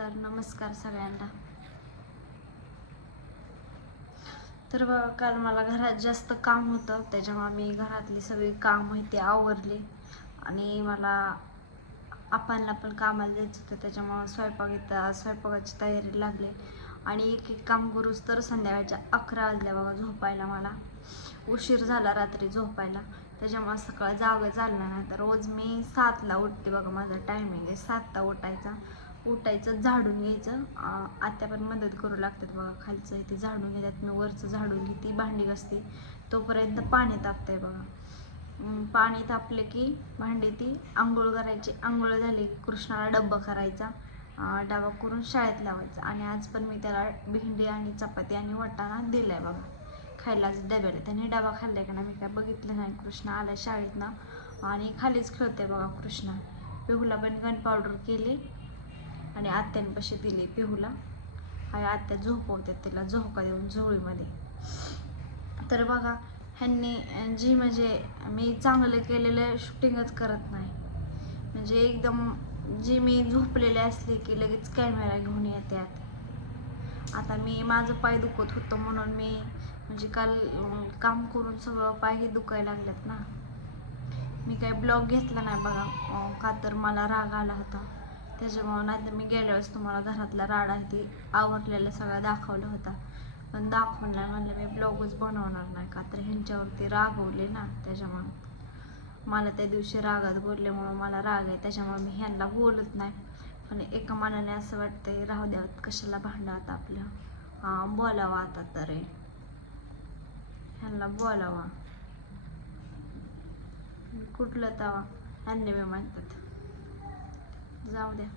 तर नमस्कार सगळ्यांना. तर बघा काल मला घरात जास्त काम होतं त्याच्यामुळे मी घरातली सगळी काम आहे ते आवरली. आणि मला आपणला पण कामाला जायचं होतं त्याच्यामुळं स्वयंपाक इथं स्वयंपाकाची तयारी लागली. आणि एक एक काम करूच तर संध्याकाळच्या अकरा वाजल्या बघा झोपायला मला. उशीर झाला रात्री झोपायला. त्याच्यामुळे सकाळ जागं झालं नाही तर रोज मी सातला उठते बघा माझा टायमिंग आहे सातला उठायचा. उठायचं झाडून घ्यायचं. आत्या पण मदत करू लागतात बघा खालचं इथे झाडून घेतात. मी वरचं झाडून घेते भांडी घासते. तोपर्यंत पाणी तापतंय बघा. पाणी तापले की भांडी ती आंघोळ करायची. आंघोळ झाली कृष्णाला डब्बा करायचा डबा करून शाळेत लावायचा. आणि आज पण मी त्याला भेंडी आणि चपाती आणि वाटाणा दिलाय बघा. खायला आज डब्याला. त्याने डबा खाल्लाय का ना मी काय बघितलं नाही. कृष्ण आलाय शाळेतनं आणि खालीच खेळतोय बघा कृष्णा. पिहूला पण गन पावडर केली. आणि आत्यांपाशी दिले पिहूला. आणि आत्या झोपवतात तिला झोका देऊन झोळीमध्ये. तर बघा ह्यांनी जी म्हणजे मी चांगलं केलेलं शूटिंगच करत नाही. म्हणजे एकदम जी मी झोपलेले असले की लगेच कॅमेरा घेऊन येते आता मी माझं पाय दुखत होतं म्हणून मी म्हणजे काल काम करून सगळं पायही दुखायला लागलेत ना. मी काही ब्लॉग घेतला नाही बघा. का तर मला राग आला होता. त्याच्यामुळं नाहीतर मी गेल्या वेळेस तुम्हाला घरातला राडा ती आवडलेला सगळा दाखवला होता. पण दाखवलं नाही म्हणलं मी ब्लॉगच बनवणार नाही का? तर ह्यांच्यावरती रागवले ना त्याच्यामुळं. मला त्या दिवशी रागात बोलल्यामुळं मला राग आहे त्याच्यामुळे मी ह्यांना बोलत नाही. पण एका मनाने असं वाटतंय राहू द्यावं कशाला भांडत आपलं हां बोलावं आता तर. आहे ह्यांना बोलावा. कुठलं तवा? ह्यांनी मी म्हणतात. जाऊ द्या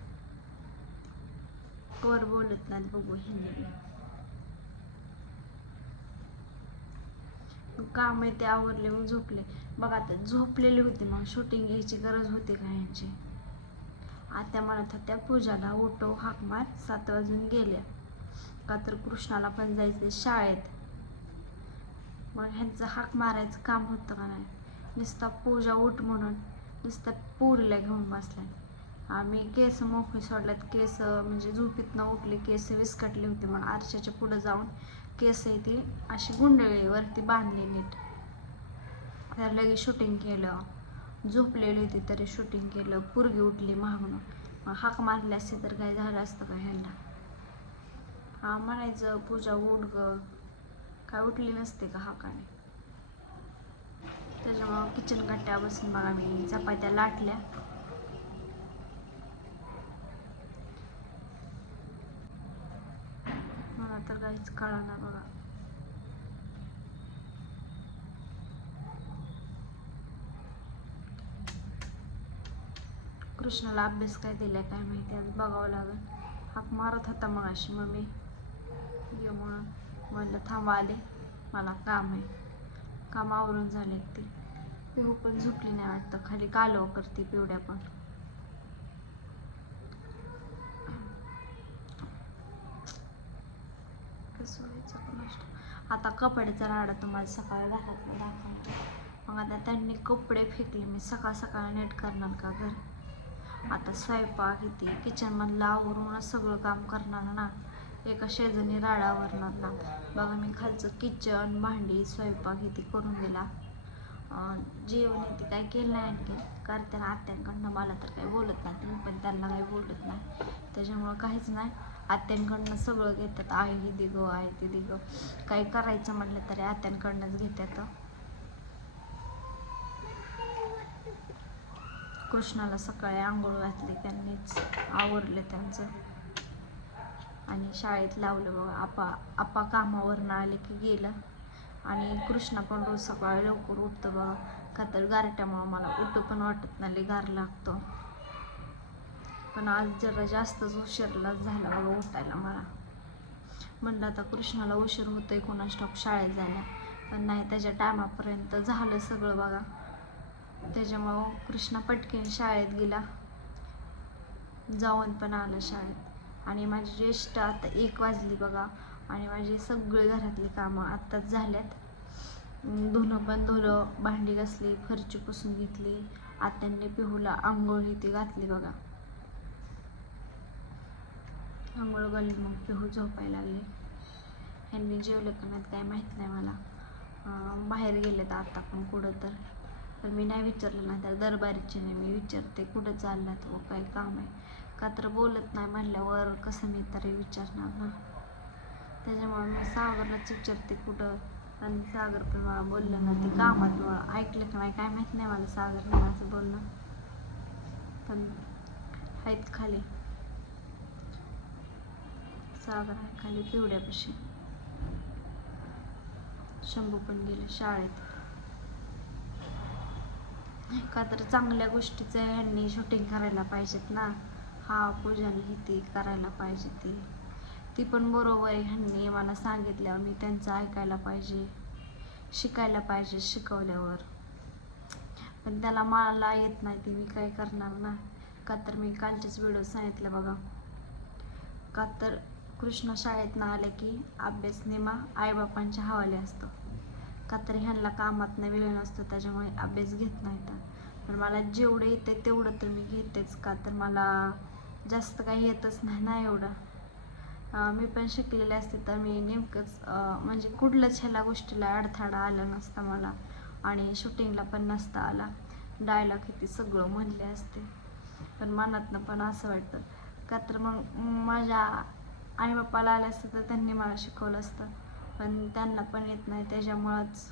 वर बोलत नाही बघू हिंदी. काम आहे ते आवरले मग झोपले. बघा आता झोपलेले होते मग. शूटिंग घ्यायची गरज होती का ह्यांची? आत्या म्हणत होत्या पूजाला ओटो हाक मार सात वाजून गेल्या का तर कृष्णाला पण जायचं शाळेत. मग ह्यांचं हाक मारायचं काम होतं का नाही? नुसता पूजा उठ म्हणून नुसता पुरीला घेऊन बसलाय. आम्ही केस मोकळी सोडल्यात. केस म्हणजे झोपीतनं उठले केस विस्कटले होते मग आरशाच्या पुढं जाऊन केस येतील ती अशी गुंडळीवरती बांधली नीट तर लगेच शूटिंग केलं झोपलेली होती तरी शूटिंग केलं पुरगी उठली मागून मग हाक मारली असते तर काय झालं असतं का ह्यांना? हा म्हणायचं पूजा उठ ग. काय उठली नसते का हाकाने? त्याच्यामुळं किचन कट्ट्या बसून मग आम्ही चपात्या लाटल्या मला तर काहीच कळाना बघा कृष्णाला अभ्यास काय दिलाय काय माहिती आज बघावं लागेल हाक मारत होता मग अशी मग मी ये म्हणून म्हणलं थांबा आले मला काम आहे काम आवरून झाले ते पिहू पण झोपली नाही वाटतं खाली कालव करते पिवड्या पण सोयीचं आता कपड्याचा राडा तुम्हाला सकाळी घरातला दाखवतो. मग आता त्यांनी कपडे फेकले मी सकाळ सकाळ नेट करणार का घर? आता स्वयंपाक येते किचनमधलं आवरून आवरूनच सगळं काम करणार ना. एका शेजारी राडा आवरणार ना. बघा मी खालचं किचन भांडी स्वयंपाक इथे करून दिला. जेवण इथे काय केलं नाही आणखी करते ना आत्यांकडनं मला तर काही बोलत नाही तुम्ही पण त्यांना काही बोलत नाही. त्याच्यामुळं काहीच नाही. आत्यांकडनं सगळं घेतात. आई ही दिगो गं आई ती दिगो. गं काही करायचं म्हटलं तरी आत्यांकडनंच घेतात. कृष्णाला सकाळी आंघोळ घातली त्यांनीच. आवरले त्यांचं. आणि शाळेत लावलं बघा. आपा आपा कामावरनं आले की गेलं. आणि कृष्णा पण रोज सकाळी लवकर उठतं बघा. का तर गारट्यामुळं मला उठू पण वाटत नाही. गार लागतो. पण आज जरा जास्तच उशीरलाच झाला बघा उठायला मला. म्हणलं आता कृष्णाला उशीर होतोय कोणा स्टॉप शाळेत जायला. पण नाही त्याच्या टायमापर्यंत झालं सगळं बघा. त्याच्यामुळं कृष्णा पटकन शाळेत गेला. जाऊन पण आलं शाळेत. आणि माझी ज्येष्ठ आता एक वाजली बघा. आणि माझी सगळी घरातली कामं आत्ताच झाल्यात. धुणं पण धुलं भांडी घासली फरची पुसून घेतली. आत्यांनी पिहूला आंघोळ ही ती घातली बघा. आंघोळ घालून मग पिहू हो झोपायला लागले. ह्यांनी जेवलं का नाहीत काय माहीत नाही मला. बाहेर गेले तर आता पण कुठं तर. तर मी नाही विचारलं नाही तर दरबारीचे नाही मी विचारते कुठं चाललात व काय काम आहे? का तर बोलत नाही म्हणल्यावर कसं मी तरी विचारणार ना? त्याच्यामुळे मी सागरलाच विचारते कुठं? आणि सागर पण मला बोललं ना ते कामात मला ऐकलं का नाही काय माहीत नाही मला सागरने माझं बोलणं. पण आहेत खाली. सागर आहे खाली पिवड्यापाशी शंभू पण गेले शाळेत. का तर चांगल्या गोष्टीचं ह्यांनी शूटिंग करायला पाहिजेत ना. हा पूजन ही ती करायला पाहिजे ती. ती पण बरोबर आहे ह्यांनी मला सांगितल्यावर मी त्यांचं ऐकायला पाहिजे. शिकायला पाहिजे शिकवल्यावर. पण त्याला मला येत नाही ते मी काय करणार ना. का तर मी कालच्याच व्हिडिओ सांगितलं बघा. का तर कृष्ण शाळेतनं आले की अभ्यास निमा आईबापांच्या हवाले असतो. का तरी ह्यांना कामात वेळ नसतो त्याच्यामुळे अभ्यास घेत नाही तर. पण मला जेवढं येते तेवढं तर मी घेतेच का तर मला जास्त काही येतच नाही ना एवढं. मी पण शिकलेले असते तर मी नेमकंच म्हणजे कुठलंच ह्याला गोष्टीला अडथळा आला नसता मला आणि शूटिंगला पण नसता आला. डायलॉग किती सगळं म्हणले असते. पण मनातनं पण असं वाटतं. का तर मग माझ्या आई बाप्पाला आलं असतं तर त्यांनी मला शिकवलं असतं. पण त्यांना पण येत नाही. त्याच्यामुळंच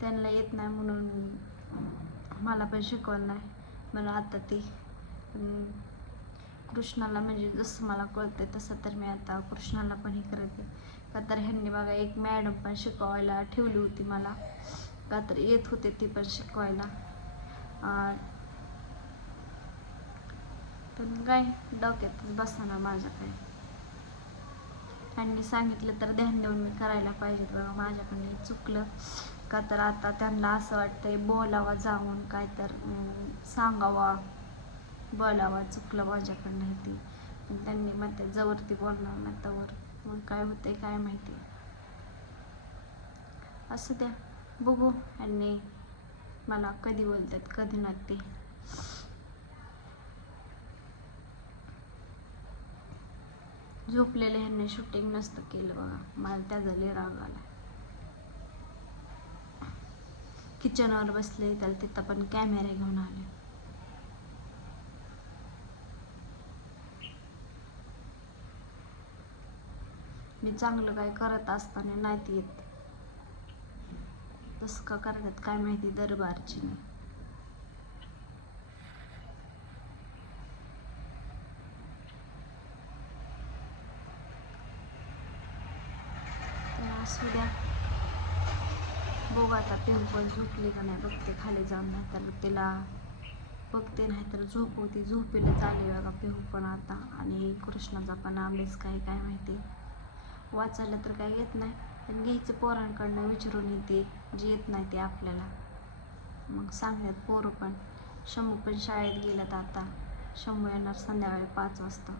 त्यांना येत नाही म्हणून मला पण शिकवलं नाही. मला आता ती कृष्णाला म्हणजे जसं मला कळतं तसं तर मी आता कृष्णाला पण हे करते. का तर ह्यांनी बघा एक मॅडम पण शिकवायला ठेवली होती मला. का तर येत होते ती पण शिकवायला. पण काय डोक्यातच बसणार माझ्या काय. त्यांनी सांगितलं तर ध्यान देऊन मी करायला पाहिजे बघा माझ्याकडे चुकलं का तर आता त्यांना असं वाटतंय बोलावा जाऊन काय तर सांगावा. बोलावा चुकलं माझ्याकडनं ते. पण त्यांनी मग जवरती बोलणार नाही तवर. मग काय होतंय काय माहिती. असं द्या बघू. आणि मला कधी बोलतात कधी नाही झोपलेले ह्यांनी शूटिंग नसतं केलं बघा. मला त्याचा लय राग आला किचनवर बसले त्याला तिथं पण कॅमेरे घेऊन आले. मी चांगलं काय करत असताना नाहीत येत. तसं का करतात काय माहिती दरबारची. नाही तर असू द्या. बघू आता पिंपल झोपली का नाही बघते खाली जाऊन नाही तर तिला बघते नाही तर झोप होती झोपेला चालली बघा पिहू पण आता. आणि कृष्णाचा पण आंबेस काय काय माहिती. वाचायला तर काय येत नाही. पण घ्यायचं पोरांकडनं विचारून येते. जे येत नाही ते आपल्याला. मग सांगतात पोरं पण. शंभू पण शाळेत गेल्यात आता. शंभू येणार संध्याकाळी पाच वाजता.